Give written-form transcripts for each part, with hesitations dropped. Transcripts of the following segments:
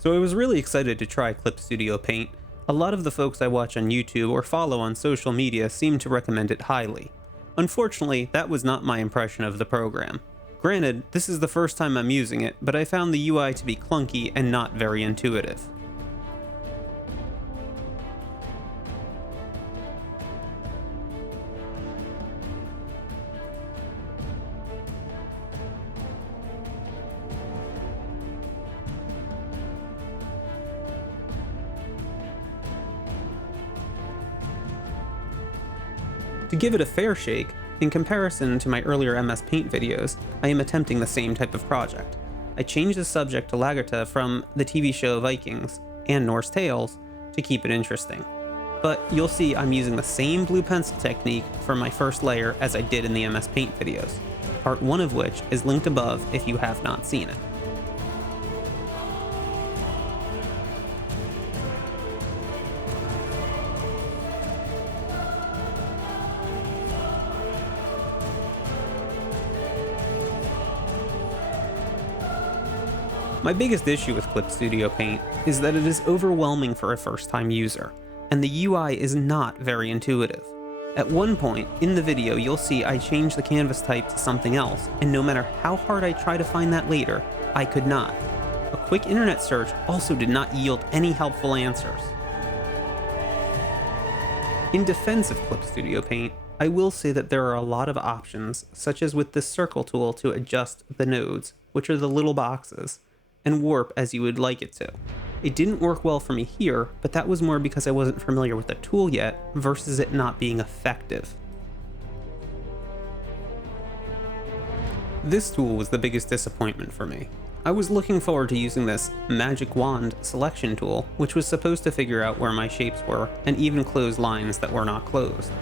So I was really excited to try Clip Studio Paint. A lot of the folks I watch on YouTube or follow on social media seem to recommend it highly. Unfortunately, that was not my impression of the program. Granted, this is the first time I'm using it, but I found the UI to be clunky and not very intuitive. To give it a fair shake, in comparison to my earlier MS Paint videos, I am attempting the same type of project. I changed the subject to Lagertha from the TV show Vikings and Norse Tales to keep it interesting. But you'll see I'm using the same blue pencil technique for my first layer as I did in the MS Paint videos, part 1 of which is linked above if you have not seen it. My biggest issue with Clip Studio Paint is that it is overwhelming for a first-time user, and the UI is not very intuitive. At one point in the video, you'll see I changed the canvas type to something else, and no matter how hard I try to find that later, I could not. A quick internet search also did not yield any helpful answers. In defense of Clip Studio Paint, I will say that there are a lot of options, such as with this circle tool to adjust the nodes, which are the little boxes, and warp as you would like it to. It didn't work well for me here, but that was more because I wasn't familiar with the tool yet versus it not being effective. This tool was the biggest disappointment for me. I was looking forward to using this magic wand selection tool, which was supposed to figure out where my shapes were and even close lines that were not closed.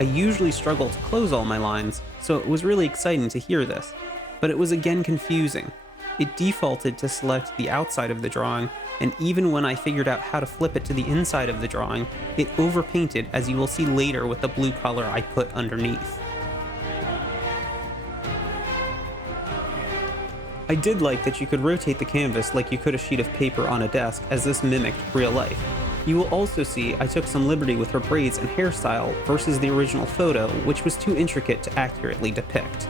I usually struggle to close all my lines, so it was really exciting to hear this, but it was again confusing. It defaulted to select the outside of the drawing, and even when I figured out how to flip it to the inside of the drawing, it overpainted, as you will see later with the blue color I put underneath. I did like that you could rotate the canvas like you could a sheet of paper on a desk, as this mimicked real life. You will also see I took some liberty with her braids and hairstyle versus the original photo, which was too intricate to accurately depict.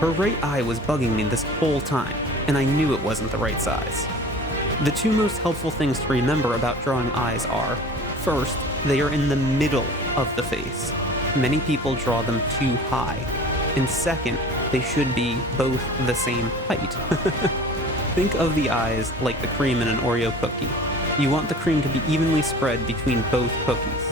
Her right eye was bugging me this whole time, and I knew it wasn't the right size. The two most helpful things to remember about drawing eyes are, first, they are in the middle of the face. Many people draw them too high. And second, they should be both the same height. Think of the eyes like the cream in an Oreo cookie. You want the cream to be evenly spread between both cookies.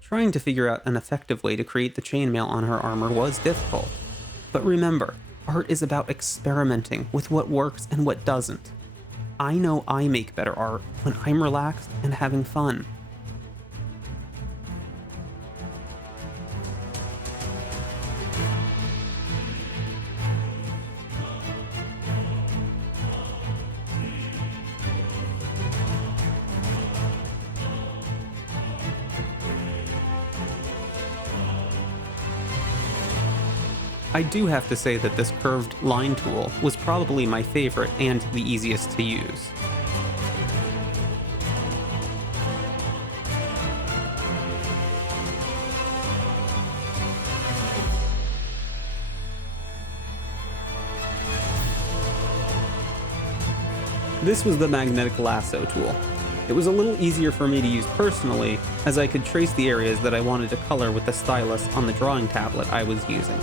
Trying to figure out an effective way to create the chainmail on her armor was difficult. But remember, art is about experimenting with what works and what doesn't. I know I make better art when I'm relaxed and having fun. I do have to say that this curved line tool was probably my favorite and the easiest to use. This was the magnetic lasso tool. It was a little easier for me to use personally, as I could trace the areas that I wanted to color with the stylus on the drawing tablet I was using.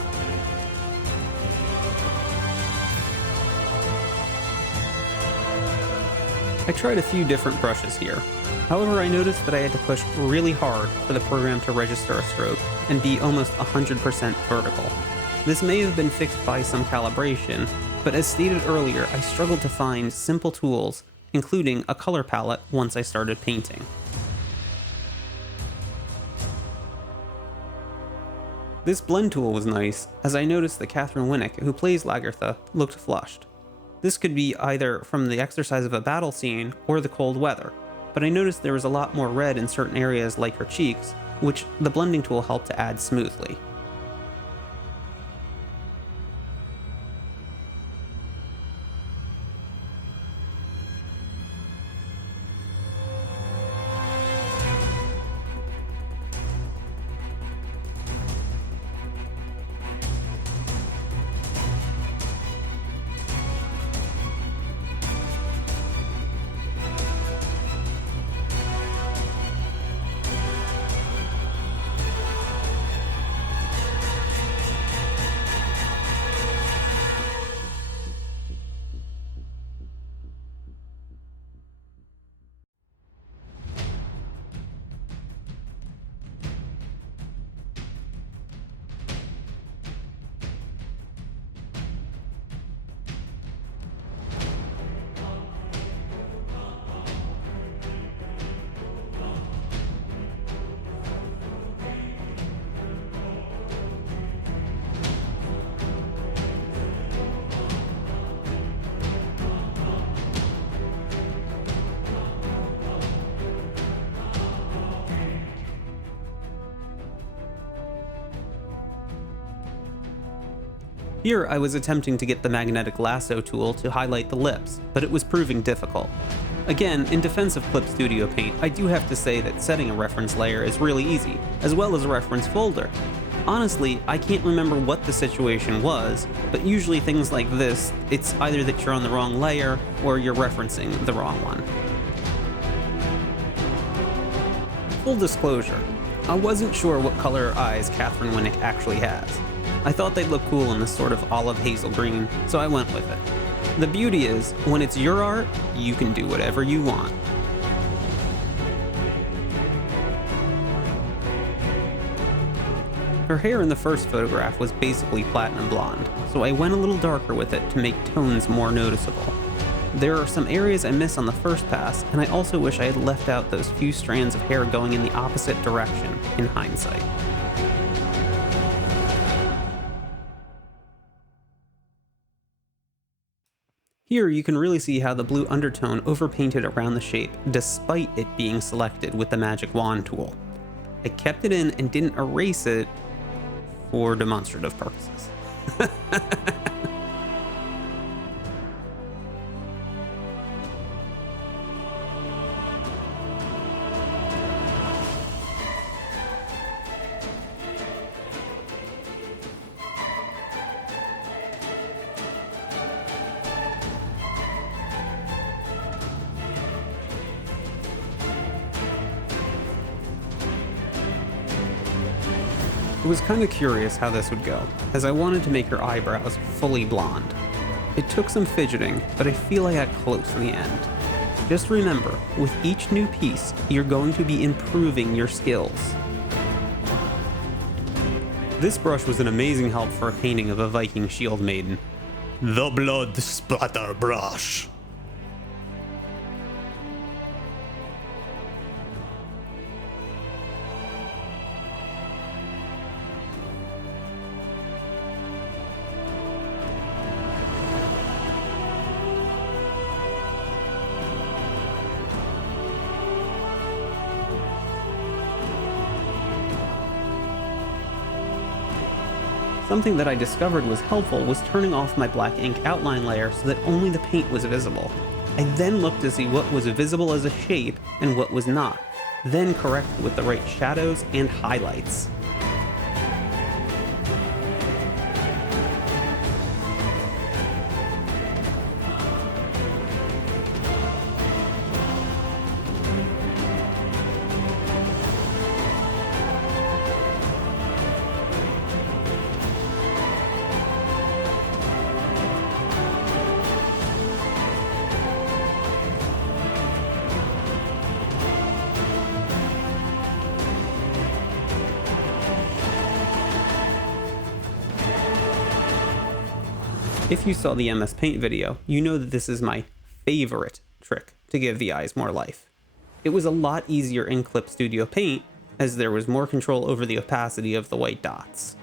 I tried a few different brushes here. However, I noticed that I had to push really hard for the program to register a stroke and be almost 100% vertical. This may have been fixed by some calibration, but as stated earlier, I struggled to find simple tools, including a color palette, once I started painting. This blend tool was nice, as I noticed that Catherine Winnick, who plays Lagertha, looked flushed. This could be either from the exercise of a battle scene or the cold weather, but I noticed there was a lot more red in certain areas like her cheeks, which the blending tool helped to add smoothly. Here I was attempting to get the magnetic lasso tool to highlight the lips, but it was proving difficult. Again, in defense of Clip Studio Paint, I do have to say that setting a reference layer is really easy, as well as a reference folder. Honestly, I can't remember what the situation was, but usually things like this, it's either that you're on the wrong layer, or you're referencing the wrong one. Full disclosure, I wasn't sure what color eyes Catherine Winnick actually has. I thought they'd look cool in this sort of olive hazel green, so I went with it. The beauty is, when it's your art, you can do whatever you want. Her hair in the first photograph was basically platinum blonde, so I went a little darker with it to make tones more noticeable. There are some areas I miss on the first pass, and I also wish I had left out those few strands of hair going in the opposite direction in hindsight. Here you can really see how the blue undertone overpainted around the shape despite it being selected with the magic wand tool. I kept it in and didn't erase it for demonstrative purposes. I was kinda curious how this would go, as I wanted to make her eyebrows fully blonde. It took some fidgeting, but I feel I got close in the end. Just remember, with each new piece, you're going to be improving your skills. This brush was an amazing help for a painting of a Viking shield maiden. The Blood Splatter Brush. Something that I discovered was helpful was turning off my black ink outline layer so that only the paint was visible. I then looked to see what was visible as a shape and what was not, then corrected with the right shadows and highlights. If you saw the MS Paint video, you know that this is my favorite trick to give the eyes more life. It was a lot easier in Clip Studio Paint, as there was more control over the opacity of the white dots.